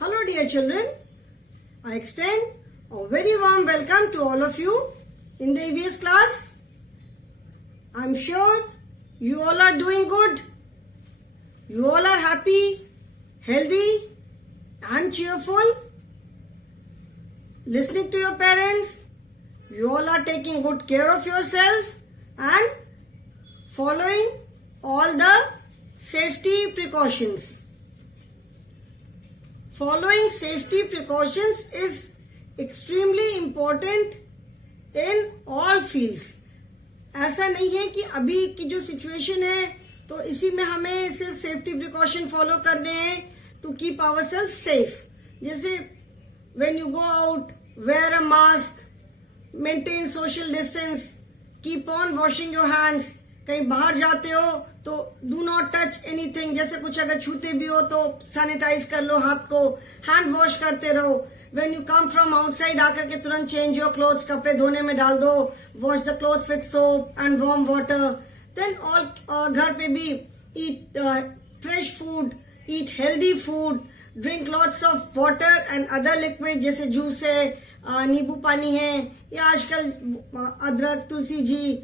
Hello dear children, I extend a very warm welcome to all of you in the EVS class. I am sure you all are doing good. You all are happy, healthy and cheerful. Listening to your parents, you all are taking good care of yourself and following all the safety precautions. Following safety precautions is extremely important in all fields. ऐसा नहीं है कि अभी की जो situation है तो इसी में हमें सिर्फ सेफ्टी प्रिकॉशन फॉलो करने हैं टू कीप आवरसेल्फ सेफ. जैसे when you go out, wear a mask, maintain social distance, keep on washing your hands. कहीं बाहर जाते हो तो डू नॉट टच एनीथिंग. जैसे कुछ अगर छूते भी हो तो सैनिटाइज कर लो हाथ को, हैंड वॉश करते रहो. When you come from outside, आकर के तुरंत change your clothes, कपड़े धोने में डाल दो. Wash the clothes with soap and warm water. Then all घर पे भी eat fresh food, eat healthy food, drink lots of water and other liquid जैसे जूस है, नींबू पानी है, या आजकल अदरक, तुलसी जी,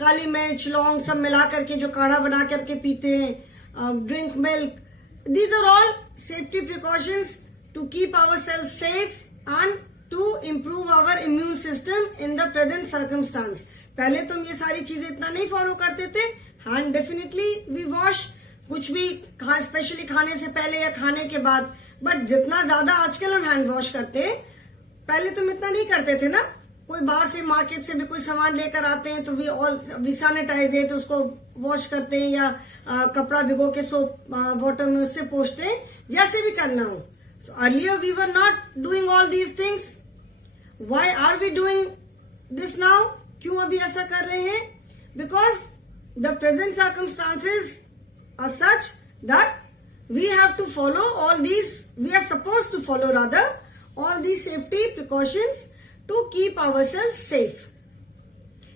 काली मिर्च, लौंग सब मिला करके जो काढ़ा बना करके पीते हैं. Drink milk. These are all safety precautions to keep ourselves safe and to improve our immune system in the present circumstance. पहले तो हम ये सारी चीजें इतना नहीं फॉलो करते थे. हैंड डेफिनेटली वी वॉश, कुछ भी स्पेशली खाने से पहले या खाने के बाद. बट जितना ज्यादा आजकल हम हैंड वॉश करते हैं, पहले तो हम इतना नहीं करते थे ना. कोई बाहर से मार्केट से भी कोई सामान लेकर आते हैं तो वी सैनिटाइज इट, उसको वॉश करते हैं या कपड़ा भिगो के सोप वाटर में उससे पोंछते हैं, जैसे भी करना हो. So earlier we were not doing all these things. Why are we doing this now? क्यों अभी ऐसा कर रहे हैं? Because the present circumstances are such that we have to follow all these, we are supposed to follow rather, all these safety precautions to keep ourselves safe.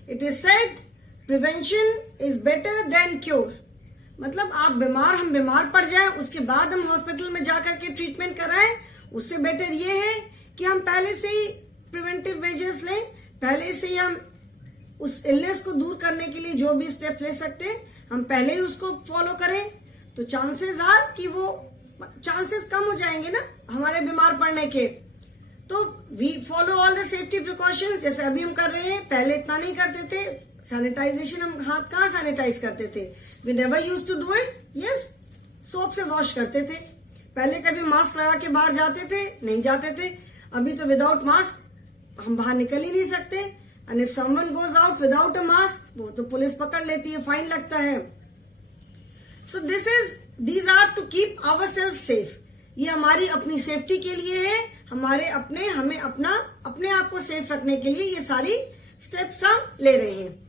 It is said prevention is better than cure. मतलब हम बीमार पड़ जाएं, उसके बाद हम hospital में जाकर के ट्रीटमेंट कराएं, उससे बेटर ये है कि हम पहले से ही प्रिवेंटिव मेजर्स लें. पहले से ही हम उस इलनेस को दूर करने के लिए जो भी स्टेप ले सकते हैं हम पहले ही उसको फॉलो करें. तो चांसेस कम हो जाएंगे ना हमारे बीमार पड़ने के. तो we follow all the safety precautions जैसे अभी हम कर रहे हैं. पहले इतना नहीं करते थे. सैनिटाइजेशन, हम हाथ कहाँ सैनिटाइज करते थे? We never use to do it. Yes, soap से वॉश करते थे. पहले कभी मास्क लगा के बाहर जाते थे? नहीं जाते थे. अभी तो विदाउट मास्क हम बाहर निकल ही नहीं सकते. And if someone goes out without a mask, वो तो पुलिस पकड़ लेती है, फाइन लगता है. So these are to keep ourselves safe. ये हमारी अपनी सेफ्टी के लिए है. हमें अपने आप को सेफ रखने के लिए ये सारी स्टेप्स हम ले रहे हैं.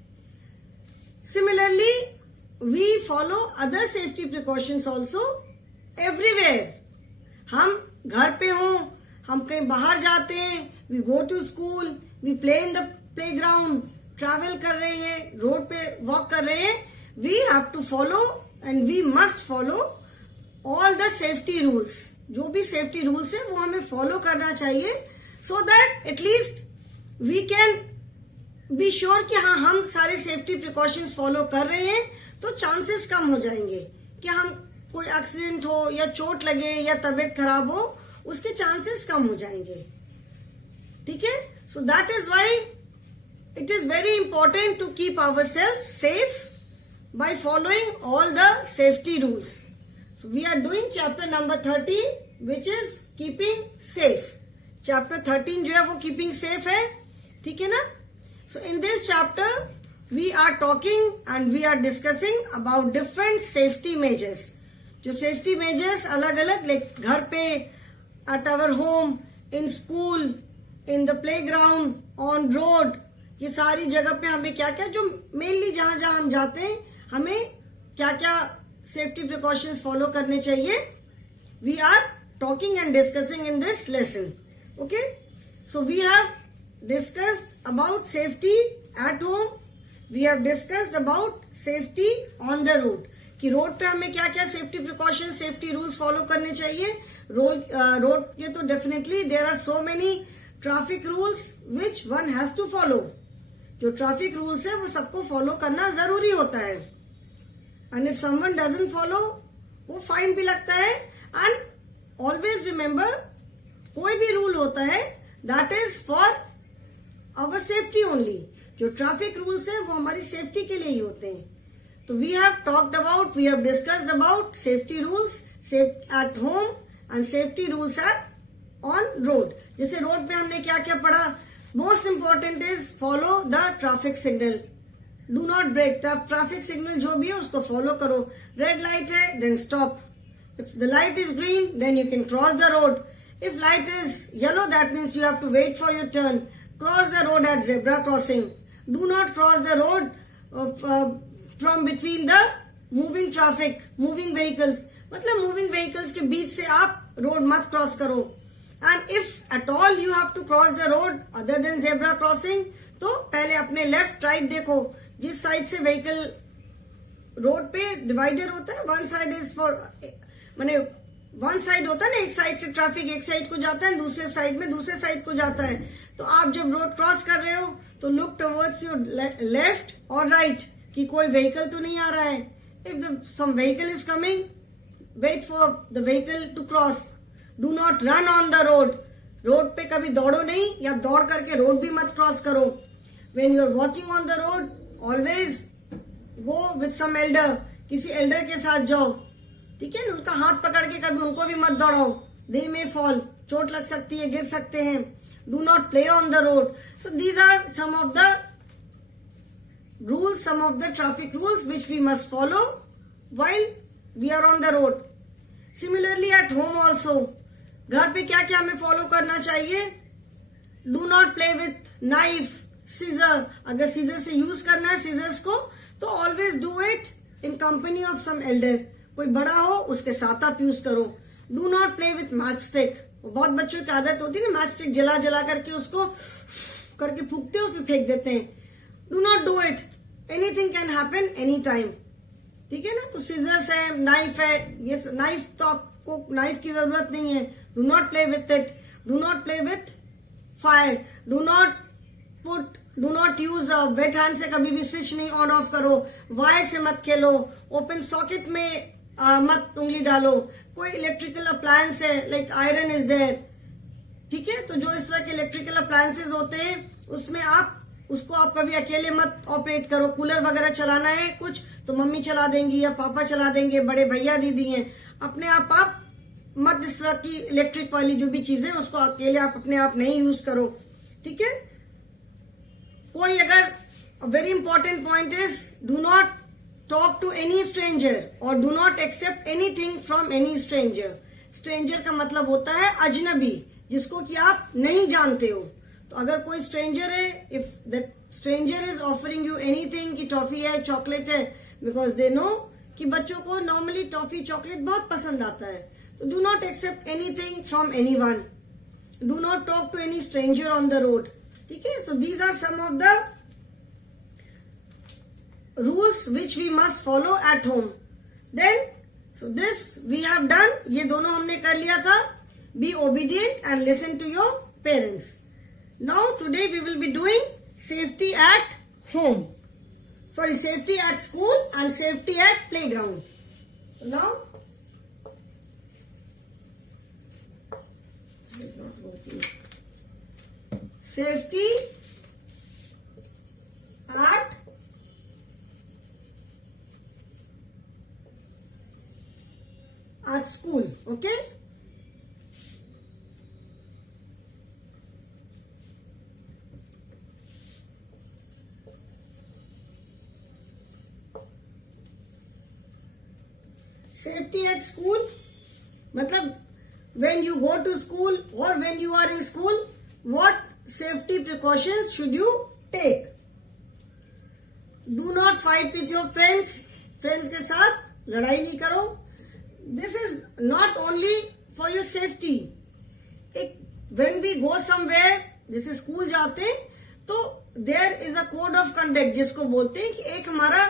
Similarly, we follow other safety precautions also everywhere. हम घर पे हों, हम कहीं बाहर जाते हैं, we go to school, we play in the playground, travel कर रहे हैं, रोड पे वॉक कर रहे हैं, we have to follow and we must follow all the safety rules. जो भी सेफ्टी रूल्स है वो हमें फॉलो करना चाहिए, so that at least we can be sure कि हाँ हम सारे सेफ्टी प्रिकॉशंस फॉलो कर रहे हैं. तो चांसेस कम हो जाएंगे कि हम कोई एक्सीडेंट हो या चोट लगे या तबीयत खराब हो, उसके चांसेस कम हो जाएंगे. ठीक है. So that is why it is very important to keep ourselves safe by following all the safety rules. So we are doing chapter number 13 which is keeping safe. Chapter 13 जो है वो कीपिंग सेफ है. ठीक है ना. So in this chapter, we are talking and we are discussing about different safety measures. जो safety measures अलग-अलग, like घर पे, at our home, in school, in the playground, on road, ये सारी जगह पे हमें क्या-क्या, जो mainly जहाँ हम जाते हैं, हमें क्या-क्या safety precautions follow करने चाहिए, we are talking and discussing in this lesson. Okay? So we have discussed about safety at home. We have discussed about safety on the road. कि रोड पे हमें क्या क्या safety precaution, safety rules follow करने चाहिए. Road के तो definitely there are so many traffic rules which one has to follow. जो ट्रैफिक रूल्स है वो सबको फॉलो करना जरूरी होता है. And if someone doesn't follow, वो फाइन भी लगता है. एंड ऑलवेज रिमेंबर, कोई भी रूल होता है that is for our safety only. जो ट्रैफिक रूल्स है वो हमारी सेफ्टी के लिए ही होते हैं. तो we have talked about, we have discussed about safety rules at home and safety rules at on road. जैसे रोड पे हमने क्या क्या पढ़ा. Most important is follow the traffic signal. Do not break. Traffic signal जो भी है उसको फॉलो करो. रेड लाइट है then stop. If the light is green, then you can cross the road. If light is yellow, that means you have to wait for your turn. Cross the road at zebra crossing. Do not cross the road from between the moving traffic, moving vehicles. मतलब moving vehicles के बीच से आप road मत cross करो. And if at all you have to cross the road other than zebra crossing, तो पहले अपने left right देखो. जिस साइड से vehicle रोड पे डिवाइडर होता है, वन साइड इज फॉर, माने वन साइड होता है ना, एक साइड से ट्रैफिक एक साइड को जाता है, दूसरे साइड में दूसरे साइड को जाता है. तो आप जब रोड क्रॉस कर रहे हो तो लुक टुवर्ड्स योर लेफ्ट और राइट कि कोई व्हीकल तो नहीं आ रहा है. If some vehicle is coming, wait for the vehicle to cross. Do not run on the road. Road पे कभी दौड़ो नहीं, या दौड़ करके रोड भी मत क्रॉस करो. When you are walking on the road, always go with some elder. किसी एल्डर के साथ जाओ, ठीक है ना. उनका हाथ पकड़ के कभी उनको भी मत दौड़ाओ. दे मे फॉल. चोट लग सकती है, गिर सकते हैं. Do not play on the road. So these are some of the rules, some of the traffic rules which we must follow while we are on the road. Similarly at home also, घर पे क्या क्या हमें follow करना चाहिए. Do not play with knife, scissor. अगर scissor से use करना है सीजर्स को, तो always do it in company of some elder. कोई बड़ा हो उसके साथ आप यूज करो. Do not play with match stick. बहुत बच्चों की आदत होती है ना, मैच स्टिक जला जला करके उसको करके फूकते हो फिर फेंक देते हैं. Do not do it. Anything can happen any time, ठीक है ना. तो सीजर्स है, नाइफ है, ये नाइफ तो आपको नाइफ की जरूरत नहीं है. Do not play with it. Do not play with fire. Do not use wait hand से कभी भी स्विच नहीं ऑन ऑफ करो. वायर से मत खेलो. ओपन सॉकेट में मत उंगली डालो. कोई इलेक्ट्रिकल अप्लायंस है लाइक आयरन इज देयर, ठीक है. तो जो इस तरह के इलेक्ट्रिकल अप्लायंसेज होते हैं उसमें उसको आप कभी अकेले मत ऑपरेट करो. कूलर वगैरह चलाना है कुछ तो मम्मी चला देंगी या पापा चला देंगे, बड़े भैया दीदी हैं. अपने आप मत इस तरह की इलेक्ट्रिक वाली जो भी चीजें उसको अकेले आप अपने आप नहीं यूज करो, ठीक है. कोई अगर very important point is do not talk to any stranger और do not accept anything from any stranger. Stranger का मतलब होता है अजनबी, जिसको कि आप नहीं जानते हो. तो अगर कोई स्ट्रेंजर है, if that stranger is offering you anything कि टॉफी है, चॉकलेट है, बिकॉज दे नो कि बच्चों को नॉर्मली टॉफी चॉकलेट बहुत पसंद आता है. तो do not accept anything from anyone. Do not talk to any stranger on the road, ठीक है. So these are some of the rules which we must follow at home. Then so this we have done. ये दोनों हमने कर लिया था. Be obedient and listen to your parents. Now today we will be doing safety at home. Sorry, safety at school and safety at playground. So now this is not working. Safety at school, okay? Safety at school मतलब when you go to school or when you are in school, what safety precautions should you take? Do not fight with your friends. Friends के साथ लड़ाई नहीं करो. This is not only for your safety. When we go somewhere, जैसे school जाते तो there is a code of conduct जिसको बोलते हैं कि एक हमारा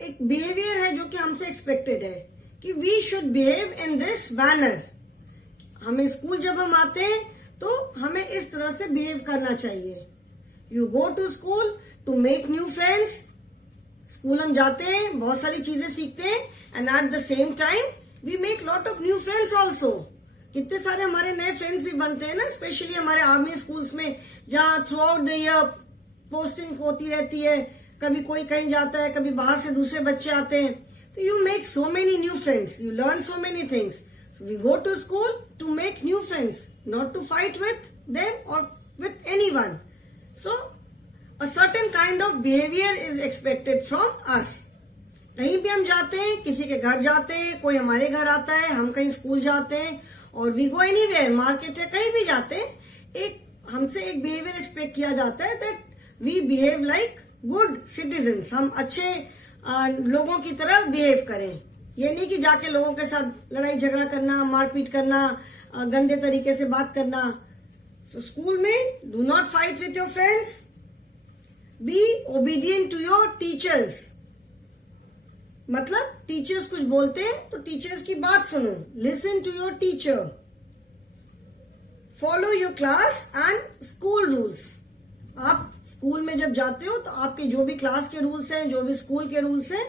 एक बिहेवियर है जो कि हमसे एक्सपेक्टेड है कि we should behave in this manner. हमें स्कूल जब हम आते हैं तो हमें इस तरह से बिहेव करना चाहिए। You go to school to make new friends. School हम जाते हैं, बहुत सारी चीजें सीखते हैं, and at the same time we make lot of new friends also. कितने सारे हमारे नए फ्रेंड्स भी बनते हैं ना, स्पेशली हमारे आर्मी स्कूल्स में, जहाँ through out the year posting होती रहती है। कभी कोई कहीं जाता है, कभी बाहर से दूसरे बच्चे आते हैं, तो you make so many new friends, you learn so many things. We go to school to make new friends, not to fight with them और with anyone. So a certain kind of behaviour is expected from us. कहीं भी हम जाते हैं, किसी के घर जाते हैं, कोई हमारे घर आता है, हम कहीं स्कूल जाते हैं, और वी गो एनीवेयर, मार्केट है, कहीं भी जाते हैं, एक हमसे एक बिहेवियर एक्सपेक्ट किया जाता है that we behave like good citizens. हम अच्छे लोगों की तरह बिहेव करें। ये नहीं कि जाके लोगों के साथ लड़ाई झगड़ा करना, मारपीट करना, गंदे तरीके से बात करना। सो स्कूल में do not fight with your friends, be obedient to your teachers. मतलब टीचर्स कुछ बोलते हैं तो टीचर्स की बात सुनो, listen to your teacher, follow your class and school rules. आप स्कूल में जब जाते हो तो आपके जो भी क्लास के रूल्स हैं, जो भी स्कूल के रूल्स हैं,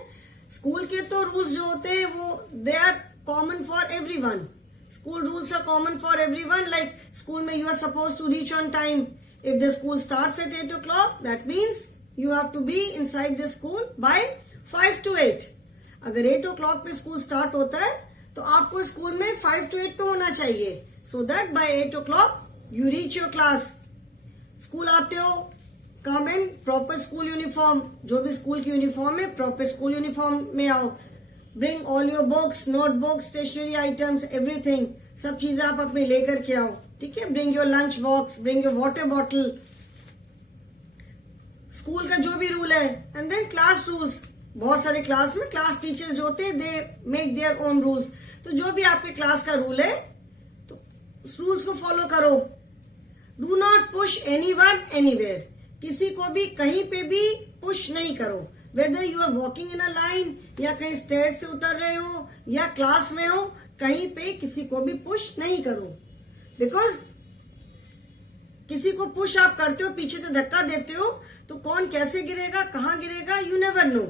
स्कूल के तो रूल्स जो होते हैं वो they are common for everyone. School rules are common for everyone. Like school में you are suppose to reach on time. If the school starts at 8 o'clock, that means you have to be inside the school by 5 to 8। अगर 8 o'clock पे school start होता है तो आपको school में 5 to 8 पे होना चाहिए, so that bye 8 o'clock you reach your class. School आते हो, कम इन प्रॉपर स्कूल यूनिफॉर्म, जो भी स्कूल की यूनिफॉर्म है प्रॉपर स्कूल यूनिफॉर्म में आओ। Bring all your books, notebooks, stationery items, everything, सब चीजें आप अपनी लेकर के आओ, ठीक है। Bring your lunch box, bring your water bottle, school का जो भी रूल है। And then class rules. बहुत सारे क्लास में क्लास टीचर्स जो होते हैं they make their own rules. तो जो भी आपके क्लास का रूल है तो उस रूल्स को फॉलो करो। Do not push anyone anywhere. किसी को भी कहीं पे भी पुश नहीं करो, whether you are walking in a line, या कहीं स्टेज से उतर रहे हो, या क्लास में हो, कहीं पे किसी को भी पुश नहीं करो। बिकॉज किसी को पुश आप करते हो, पीछे से धक्का देते हो, तो कौन कैसे गिरेगा, कहाँ गिरेगा, यू नेवर नो।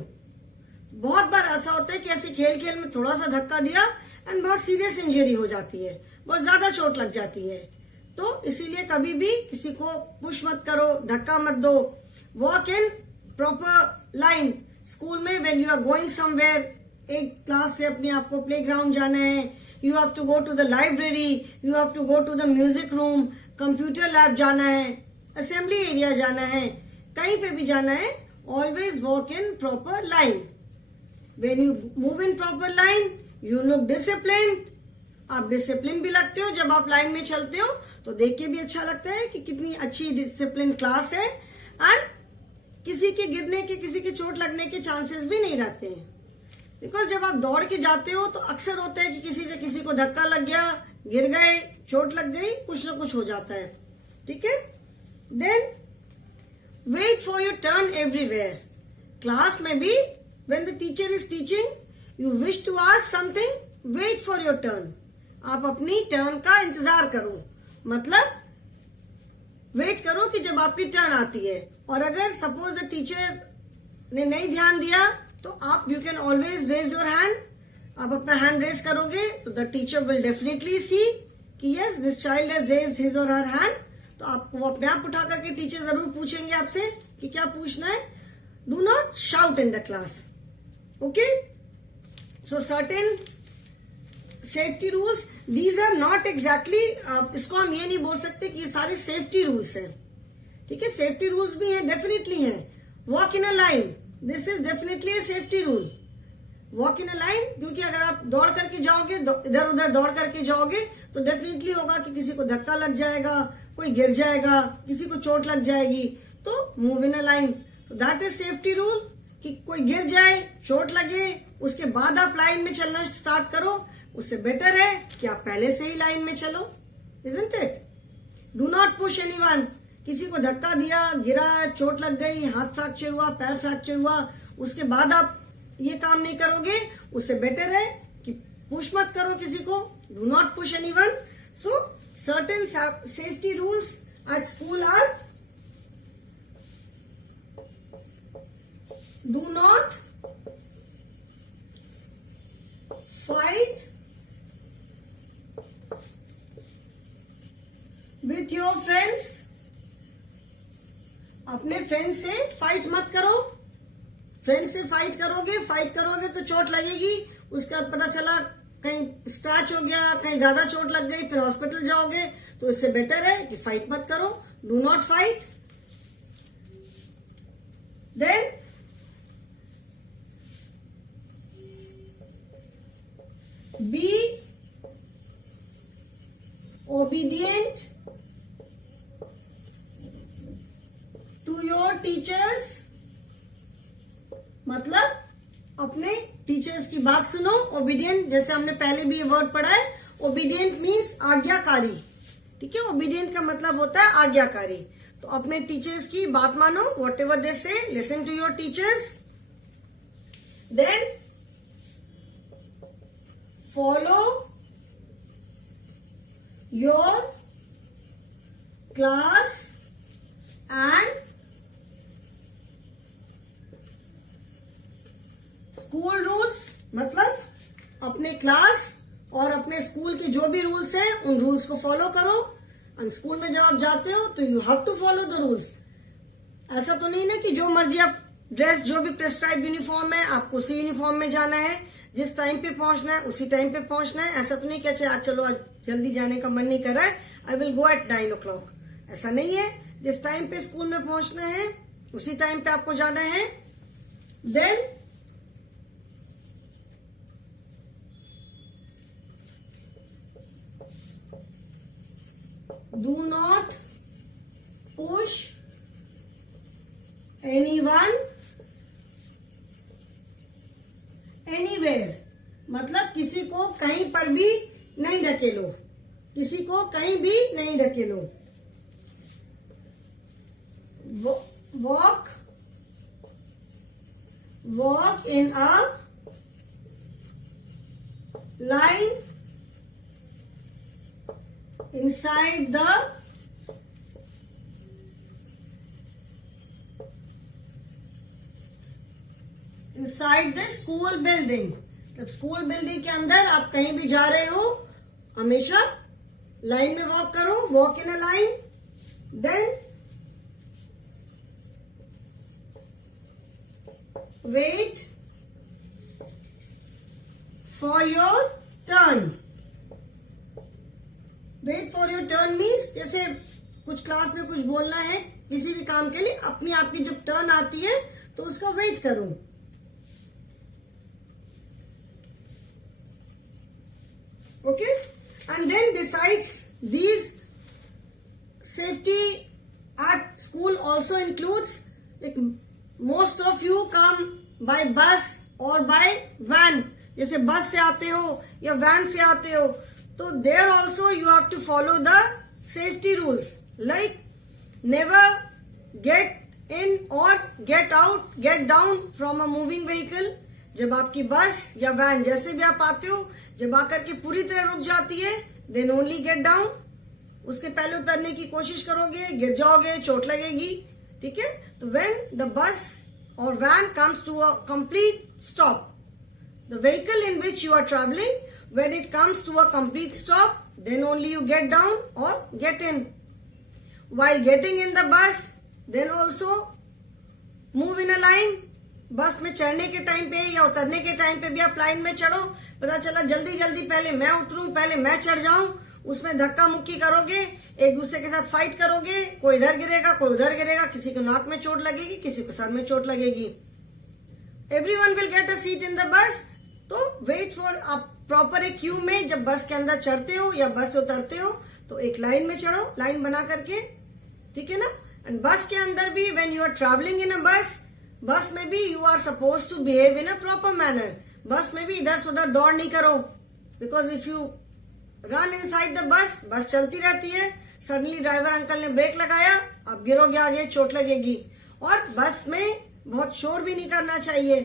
बहुत बार ऐसा होता है कि ऐसे खेल खेल में थोड़ा सा धक्का दिया एंड बहुत सीरियस इंजरी हो जाती है, बहुत ज्यादा चोट लग जाती है। तो इसीलिए कभी भी किसी को पुश मत करो, धक्का मत दो। Walk in proper line. School में when you are going somewhere, एक क्लास से अपने आप को प्ले ग्राउंड जाना है, you have to go to the library, you have to go to the music room, computer lab जाना है, असेंबली एरिया जाना है, कहीं पे भी जाना है, always walk in proper line. When you move in proper line you look disciplined. आप डिसिप्लिन भी लगते हो जब आप लाइन में चलते हो, तो देख के भी अच्छा लगता है कि कितनी अच्छी डिसिप्लिन क्लास है। एंड किसी के गिरने के, किसी के चोट लगने के चांसेस भी नहीं रहते हैं। बिकॉज जब आप दौड़ के जाते हो तो अक्सर होता है कि किसी से किसी को धक्का लग गया, गिर गए, चोट लग गई, कुछ ना कुछ हो जाता है, ठीक है। Then wait for your turn everywhere. Class में भी when the teacher is teaching you wish to ask something, wait for your turn. आप अपनी टर्न का इंतजार करो, मतलब वेट करो कि जब आपकी टर्न आती है। और अगर सपोज द टीचर ने नहीं ध्यान दिया तो आप you can always raise your hand. आप अपना हैंड रेज करोगे तो the teacher will definitely see कि yes this child has raise his or her hand. तो आपको वो अपने आप उठा करके टीचर जरूर पूछेंगे आपसे कि क्या पूछना है। Do not shout in the class, okay. So certain safety rules, these are not exactly, इसको हम ये नहीं बोल सकते कि ये सारे सेफ्टी रूल्स हैं, ठीक है। सेफ्टी रूल्स भी हैं, डेफिनेटली हैं। Walk in a line, this is definitely A safety rule. Walk in a line, क्योंकि अगर आप दौड़ करके जाओगे, इधर उधर दौड़ करके जाओगे तो डेफिनेटली होगा कि किसी को धक्का लग जाएगा, कोई गिर जाएगा, किसी को चोट लग जाएगी। तो मूव इन अ लाइन, तो दैट इज सेफ्टी रूल। कि कोई गिर जाए, चोट लगे, उसके बाद आप लाइन में चलना स्टार्ट करो, उससे बेटर है कि आप पहले से ही लाइन में चलो, isn't it. Do not push anyone. किसी को धक्का दिया, गिरा, चोट लग गई, हाथ फ्रैक्चर हुआ, पैर फ्रैक्चर हुआ, उसके बाद आप ये काम नहीं करोगे, उससे बेटर है कि पुश मत करो किसी को. Do not push anyone. So certain safety rules at school are: do not fight with your friends. अपने फ्रेंड से फाइट मत करो. फ्रेंड से फाइट करोगे तो चोट लगेगी. उसके बाद पता चला कहीं स्क्रैच हो गया, कहीं ज्यादा चोट लग गई, फिर हॉस्पिटल जाओगे. तो इससे बेटर है कि फाइट मत करो. Do not fight. Then be obedient to your teachers. मतलब अपने टीचर्स की बात सुनो. ओबीडियंट, जैसे हमने पहले भी ये वर्ड पढ़ा है, ओबीडियंट मीन्स आज्ञाकारी. ठीक है, ओबीडियंट का मतलब होता है आज्ञाकारी. तो अपने टीचर्स की बात मानो. What ever they say, listen to your teachers. Then follow your class and school rules. मतलब अपने क्लास और अपने स्कूल के जो भी रूल्स हैं उन रूल्स को फॉलो करो. और स्कूल में जब आप जाते हो तो you have to follow the rules. ऐसा तो नहीं ना कि जो मर्जी आप ड्रेस, जो भी प्रेस्क्राइब यूनिफॉर्म है आपको उसी यूनिफॉर्म में जाना है, जिस टाइम पे पहुंचना है उसी टाइम पे पहुंचना है. ऐसा तो नहीं कि अच्छा आज चलो आज जल्दी जाने का मन नहीं कर रहा है, I will go at 9 o'clock. ऐसा नहीं है. जिस टाइम पे स्कूल में पहुंचना है उसी टाइम पे आपको जाना है. Then do not push anyone anywhere. मतलब किसी को कहीं पर भी नहीं ढकेलो. किसी को कहीं भी नहीं ढकेलो. Walk in a line inside the school building. जब स्कूल बिल्डिंग के अंदर आप कहीं भी जा रहे हो हमेशा लाइन में वॉक करो. Walk in a line. Then wait for your turn. Wait for your turn means जैसे कुछ क्लास में कुछ बोलना है किसी भी काम के लिए, अपनी आपकी जब टर्न आती है तो उसका वेट करो. Okay, and then besides these, safety at school also includes, like most of you come by bus or by van. जैसे बस से आते हो या वैन से आते हो तो there also you have to follow the safety rules, like never get in or get out, get down from a moving vehicle. जब आपकी बस या वैन जैसे भी आप आते हो, जब आकर के पूरी तरह रुक जाती है, देन ओनली गेट डाउन. उसके पहले उतरने की कोशिश करोगे, गिर जाओगे, चोट लगेगी. ठीक है, तो व्हेन द बस और van comes to a complete stop, the vehicle in which you are travelling, when it comes to a complete stop, then only you get down और get in. While getting in the bus, then also move in a line. Bus में चढ़ने के time पे या उतरने के time पे भी आप लाइन में चढ़ो. पता चला जल्दी जल्दी पहले मैं उतरूं, पहले मैं चढ़ जाऊं, उसमें धक्का मुक्की करोगे, एक दूसरे के साथ फाइट करोगे. कोई इधर गिरेगा, कोई उधर गिरेगा, किसी को नाक में चोट लगेगी, किसी को सर में चोट लगेगी. Everyone will get a seat in the बस. तो वेट फॉर अ प्रॉपर एक क्यू में जब बस के अंदर चढ़ते हो या बस से उतरते हो तो एक लाइन में चढ़ो, लाइन बना करके. ठीक है ना. एंड बस के अंदर भी when you are travelling in a bus में भी you are suppose to behave in a proper manner. Bus में भी इधर से उधर दौड़ नहीं करो, because if you run inside the bus चलती रहती है, सडनली ड्राइवर अंकल ने ब्रेक लगाया, आप गिरोगे आगे, चोट लगेगी. और बस में बहुत शोर भी नहीं करना चाहिए.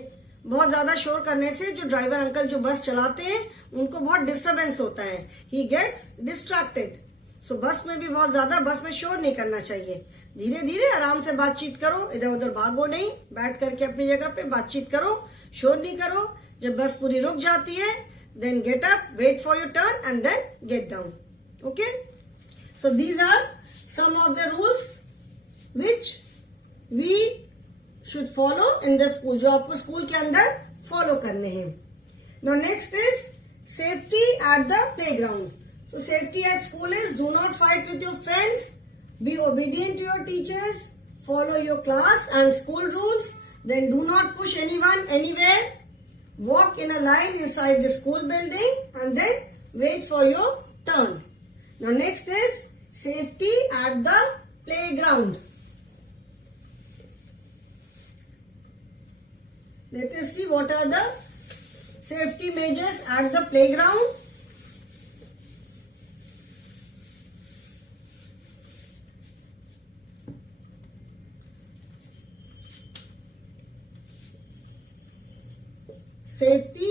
बहुत ज्यादा शोर करने से जो ड्राइवर अंकल जो बस चलाते हैं उनको बहुत डिस्टरबेंस होता है, ही गेट्स डिस्ट्रैक्टेड। सो बस में भी बहुत ज्यादा बस में शोर नहीं करना चाहिए, धीरे धीरे आराम से बातचीत करो, इधर उधर भागो नहीं, बैठ करके अपनी जगह पे बातचीत करो, शोर नहीं करो। जब बस पूरी रुक जाती है then get up, wait for your turn and then get down. Okay, so these are some of the rules which we should follow in the school, जो आपको स्कूल के अंदर फॉलो करने हैं। Now next is safety at the playground. So safety at school is do not fight with your friends, be obedient to your teachers, follow your class and school rules, then do not push anyone anywhere, walk in a line inside the school building and then wait for your turn. Now next is safety at the playground. Let us see what are the safety measures at the playground. Safety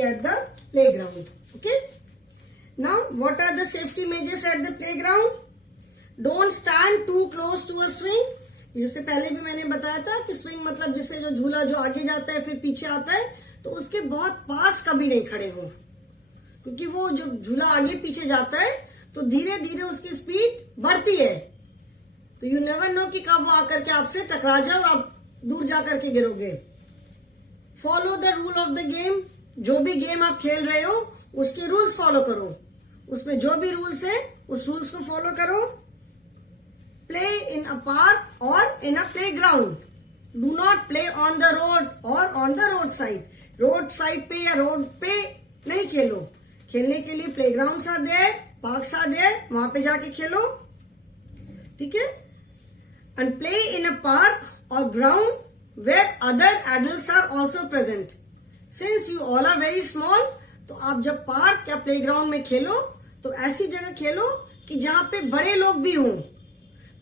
at the playground. Okay. Now, what are the safety measures at the playground? Don't stand too close to a swing. जिससे पहले भी मैंने बताया था कि swing मतलब जिससे जो झूला जो आगे जाता है फिर पीछे आता है, तो उसके बहुत पास कभी नहीं खड़े हो, क्योंकि वो जब झूला आगे पीछे जाता है तो धीरे धीरे उसकी स्पीड बढ़ती है, तो यू नेवर नो कि कब वो आकर के आपसे टकरा जाए और आप दूर जा करके गिरोगे। Follow the rule of the game, जो भी गेम आप खेल रहे हो उसके रूल्स फॉलो करो, उसमें जो भी रूल्स है उस रूल्स को फॉलो करो। प्ले इन अ पार्क और in a play ground, do not play on the road और on the road side. Road side पे या रोड पे नहीं खेलो, खेलने के लिए play ground are there, parks are there, वहां पे जाके खेलो, ठीक है। And play in a park और ground where other adults are also present. Since you all are very small, तो आप जब पार्क या प्ले ग्राउंड में खेलो तो ऐसी जगह खेलो कि जहां पे बड़े लोग भी हों,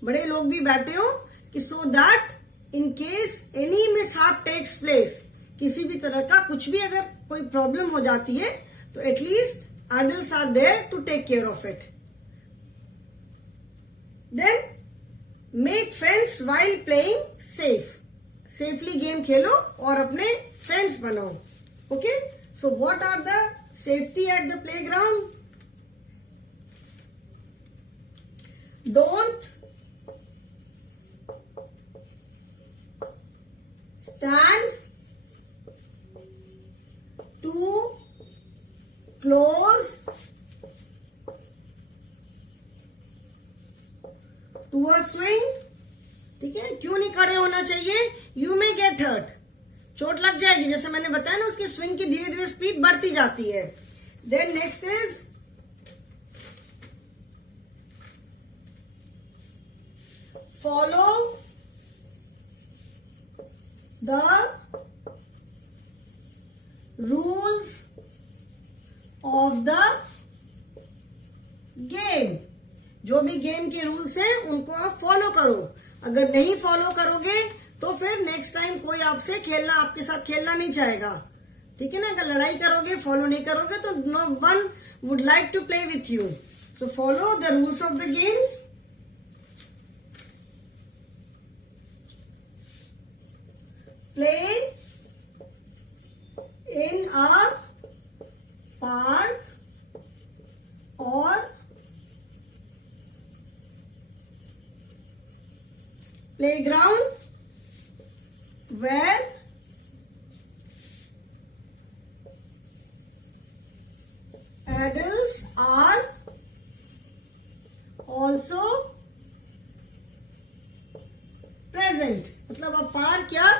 बड़े लोग भी बैठे हो, कि so that in case any mishap takes place, किसी भी तरह का कुछ भी अगर कोई प्रॉब्लम हो जाती है तो at least adults are there to take care of it. Then make friends while playing safe. Safely game खेलो और अपने friends बनाओ. Okay? So what are the safety at the playground? Don't stand too close to a swing. ठीक है, क्यों नहीं खड़े होना चाहिए? यू मे गेट हर्ट, चोट लग जाएगी, जैसे मैंने बताया ना, उसकी स्विंग की धीरे धीरे स्पीड बढ़ती जाती है। Then next is follow the rules of the game. जो भी गेम के रूल्स हैं उनको आप फॉलो करो, अगर नहीं फॉलो करोगे तो फिर नेक्स्ट टाइम कोई आपसे खेलना, आपके साथ खेलना नहीं चाहेगा, ठीक है ना। अगर लड़ाई करोगे, फॉलो नहीं करोगे, तो no one would like to play with you. So follow the rules of the games. Play in a park or playground where adults are also present। मतलब आप पार्क या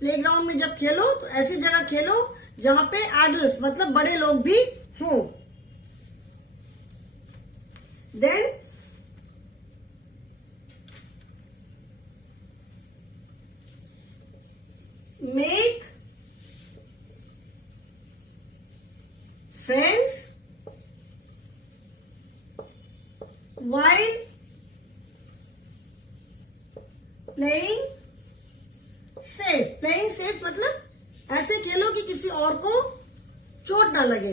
प्लेग्राउंड में जब खेलो तो ऐसी जगह खेलो जहां पे एडल्ट्स मतलब बड़े लोग भी हों। Then make friends playing safe मतलब ऐसे खेलो कि किसी और को चोट ना लगे।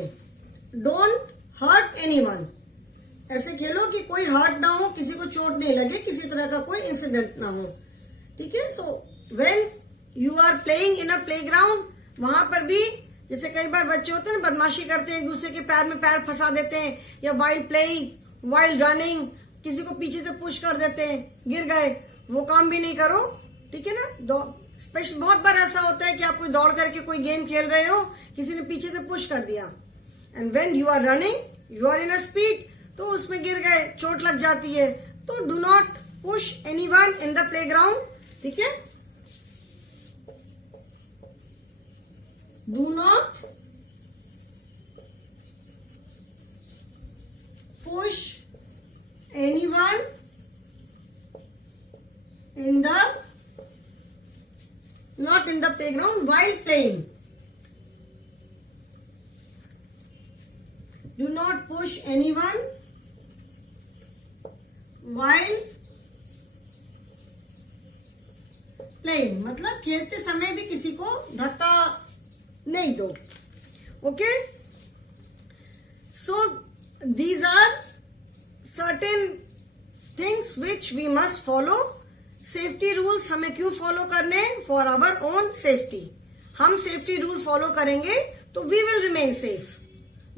डोंट हर्ट एनीवन, ऐसे खेलो कि कोई हर्ट ना हो, किसी को चोट नहीं लगे, किसी तरह का कोई इंसिडेंट ना हो। ठीक है। So when you are playing in a playground, वहां पर भी जैसे कई बार बच्चे होते हैं ना, बदमाशी करते हैं, एक दूसरे के पैर में पैर फंसा देते हैं, या वाइल प्लेइंग, वाइल रनिंग, किसी को पीछे से पुश कर देते हैं, गिर गए, वो काम भी नहीं करो। ठीक है ना। स्पेशल बहुत बार ऐसा होता है कि आप कोई दौड़ करके कोई गेम खेल रहे हो, किसी ने पीछे से पुश कर दिया, and when you are running, you are in a speed, तो उसमें गिर गए, चोट लग जाती है। तो do not push anyone in the playground. ठीक है। Do not push anyone not in the playground while playing. Do not push anyone while playing, मतलब खेलते समय भी किसी को धक्का नहीं दो। ओके। So these are certain things which we must follow. Safety rules हमें क्यों फॉलो करने? For our own safety. हम सेफ्टी रूल फॉलो करेंगे तो we will remain safe.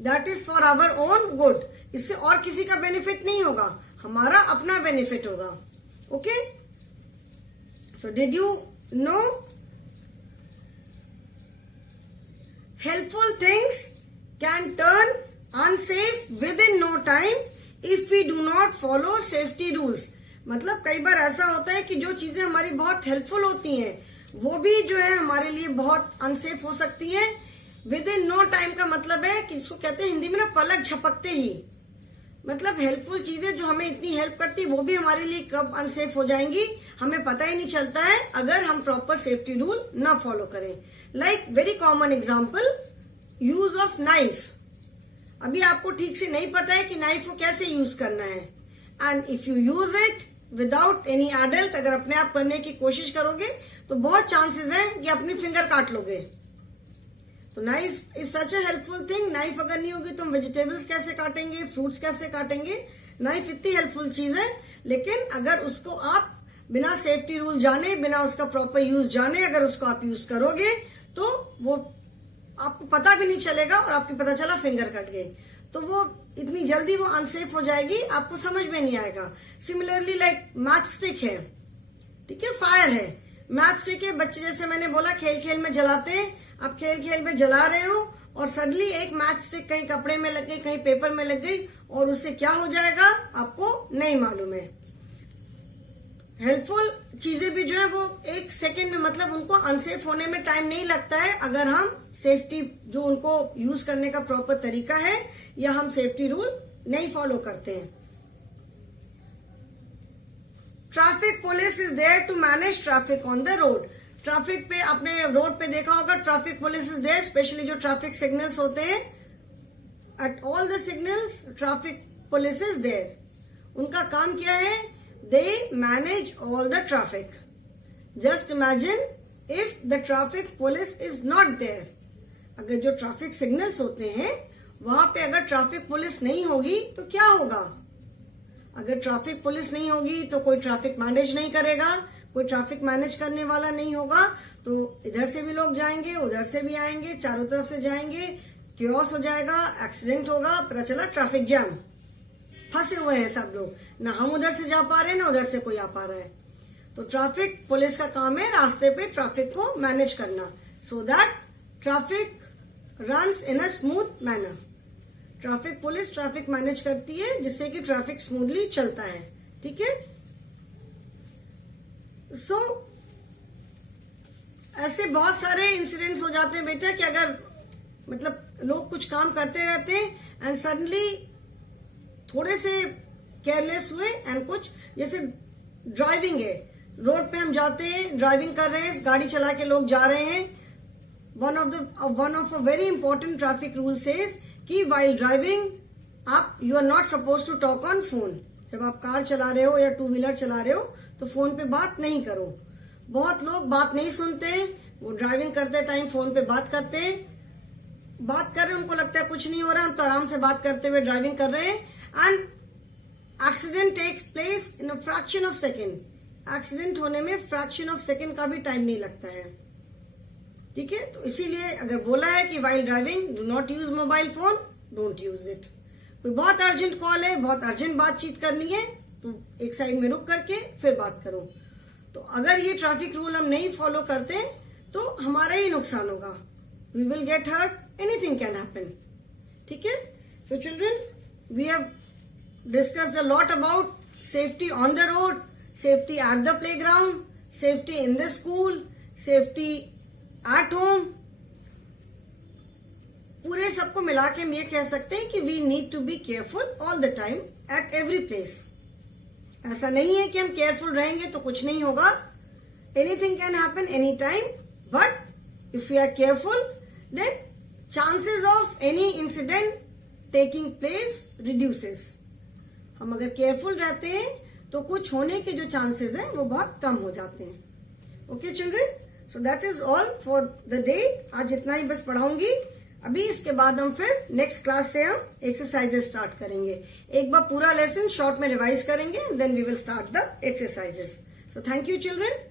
That is for our own good. इससे और किसी का बेनिफिट नहीं होगा, हमारा अपना बेनिफिट होगा। Okay. So did you know? Helpful things can turn unsafe within no time if we do not follow safety rules। मतलब कई बार ऐसा होता है कि जो चीजें हमारी बहुत हेल्पफुल होती हैं वो भी जो है हमारे लिए बहुत अनसेफ हो सकती है। विद इन नो टाइम का मतलब है कि इसको कहते हैं हिंदी में ना, पलक झपकते ही। मतलब हेल्पफुल चीजें जो हमें इतनी हेल्प करती है वो भी हमारे लिए कब अनसेफ हो जाएंगी हमें पता ही नहीं चलता है, अगर हम प्रॉपर सेफ्टी रूल ना फॉलो करें। Like very common example, use of knife. अभी आपको ठीक से नहीं पता है कि नाइफ को कैसे यूज करना है, and if you use it without any adult, अगर अपने आप करने की कोशिश करोगे तो बहुत चांसेस है कि अपनी फिंगर काट लोगे। तो knife is such a helpful thing. Knife अगर नहीं होगी तो हम वेजिटेबल्स कैसे काटेंगे, फ्रूट्स कैसे काटेंगे? नाइफ इतनी हेल्पफुल चीज है, लेकिन अगर उसको आप बिना सेफ्टी रूल जाने, बिना उसका प्रॉपर यूज जाने अगर उसको आप यूज करोगे तो वो आपको पता भी नहीं चलेगा और आपको पता चला फिंगर कट गए, तो वो इतनी जल्दी वो अनसेफ हो जाएगी, आपको समझ में नहीं आएगा। सिमिलरली लाइक मैच स्टिक है, ठीक है, फायर है, मैच स्टिक है। बच्चे जैसे मैंने बोला खेल खेल में जलाते हैं, आप खेल खेल में जला रहे हो और सडनली एक मैच स्टिक कहीं कपड़े में लग गई, कहीं पेपर में लग गई, और उससे क्या हो जाएगा आपको नहीं मालूम है। हेल्पफुल चीजें भी जो है वो एक सेकेंड में, मतलब उनको अनसेफ होने में टाइम नहीं लगता है अगर हम सेफ्टी जो उनको यूज करने का प्रॉपर तरीका है या हम सेफ्टी रूल नहीं फॉलो करते हैं। Traffic police is there to manage traffic on the road. Traffic पे आपने रोड पे देखा होगा, traffic police is there, specially जो ट्रैफिक सिग्नल्स होते हैं, at all the signals traffic police is there. उनका काम क्या है? They manage all the traffic. Just imagine if the traffic police is not there. अगर जो ट्रैफिक सिग्नल्स होते हैं वहां पे अगर ट्रैफिक पुलिस नहीं होगी तो क्या होगा? अगर ट्रैफिक पुलिस नहीं होगी तो कोई ट्रैफिक मैनेज नहीं करेगा, कोई ट्रैफिक मैनेज करने वाला नहीं होगा, तो इधर से भी लोग जाएंगे, उधर से भी आएंगे, चारों तरफ से जाएंगे, क्योस हो जाएगा, एक्सीडेंट होगा, पता चला ट्रैफिक जैम, फंसे हुए हैं सब लोग, ना हम उधर से जा पा रहे हैं ना उधर से कोई आ पा रहा है। तो ट्रैफिक पुलिस का काम है रास्ते पे ट्रैफिक को मैनेज करना, so that traffic runs in a smooth manner. Traffic police traffic manage करती है जिससे कि ट्रैफिक स्मूथली चलता है। ठीक है। सो ऐसे बहुत सारे इंसिडेंट्स हो जाते हैं बेटा कि अगर मतलब लोग कुछ काम करते रहते हैं एंड सडनली थोड़े से केयरलेस हुए एंड कुछ, जैसे ड्राइविंग है, रोड पे हम जाते हैं, ड्राइविंग कर रहे हैं, गाड़ी चला के लोग जा रहे हैं, one of a very important traffic rule says कि व्हाइल ड्राइविंग आप you are not suppose to talk on phone. जब आप कार चला रहे हो या टू व्हीलर चला रहे हो तो फोन पे बात नहीं करो। बहुत लोग बात नहीं सुनते, वो ड्राइविंग करते टाइम फोन पे बात कर रहे, उनको लगता है कुछ नहीं हो रहा, हम तो आराम से बात करते हुए ड्राइविंग कर रहे हैं। And accident takes place in a fraction of second. Accident होने में फ्रैक्शन ऑफ सेकेंड का भी टाइम नहीं लगता है, ठीक है। तो इसीलिए अगर बोला है कि while driving do not use mobile phone, don't use it. कोई बहुत अर्जेंट कॉल है, बहुत अर्जेंट बातचीत करनी है, तो एक साइड में रुक करके फिर बात करो। तो अगर ये ट्रैफिक रूल हम नहीं फॉलो करते तो हमारा ही नुकसान होगा। We will get hurt, anything can happen, ठीक है। So children, we have discussed a lot about safety on the road, safety at the playground, safety in the school, safety at home. पूरे सबको मिला के हम ये कह सकते हैं कि we need to be careful all the time at every place. ऐसा नहीं है कि हम केयरफुल रहेंगे तो कुछ नहीं होगा। Anything can happen any time, but if you are careful then chances of any incident taking place reduces. हम अगर केयरफुल रहते हैं तो कुछ होने के जो चांसेस हैं वो बहुत कम हो जाते हैं। Okay children, so that is all for the day. आज इतना ही बस पढ़ाऊंगी। अभी इसके बाद हम फिर नेक्स्ट क्लास से हम एक्सरसाइजेस स्टार्ट करेंगे। एक बार पूरा लेसन शॉर्ट में रिवाइज करेंगे, then we will start the exercises. So thank you children.